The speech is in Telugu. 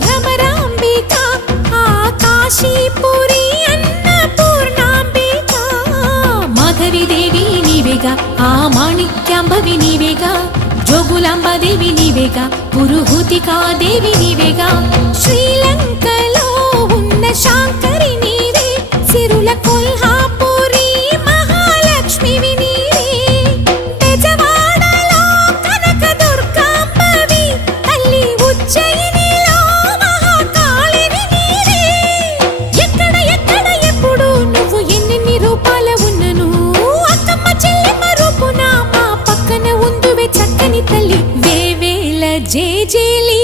భ్రమరాంబిక ఆ కాశీపురి అన్నపూర్ణాంబిక మాధవి దేవి నీవేగా ఆ మాణిక్యాంబవి నీవేగా జోగులాంబదేవి నీవేగా పురుహూతికా దేవి నీవేగా శ్రీలంకలో ఉన్న శాంకరి నీవే సిరుల కొల్హాపురి మహాలక్ష్మివి నీవే బెజవాడలో కనక దుర్గాంబవి తల్లి ఉజ్జయినిలో మహాకాళివి నీవే ఎక్కడ ఎక్కడ ఎప్పుడు నువ్వు ఎన్నెన్ని రూపాల ఉన్నను అక్కమ్మ చెల్లెమ్మ రూపున మా పక్కన ఉందువే చక్కని తల్లి వేవేల జేజేలి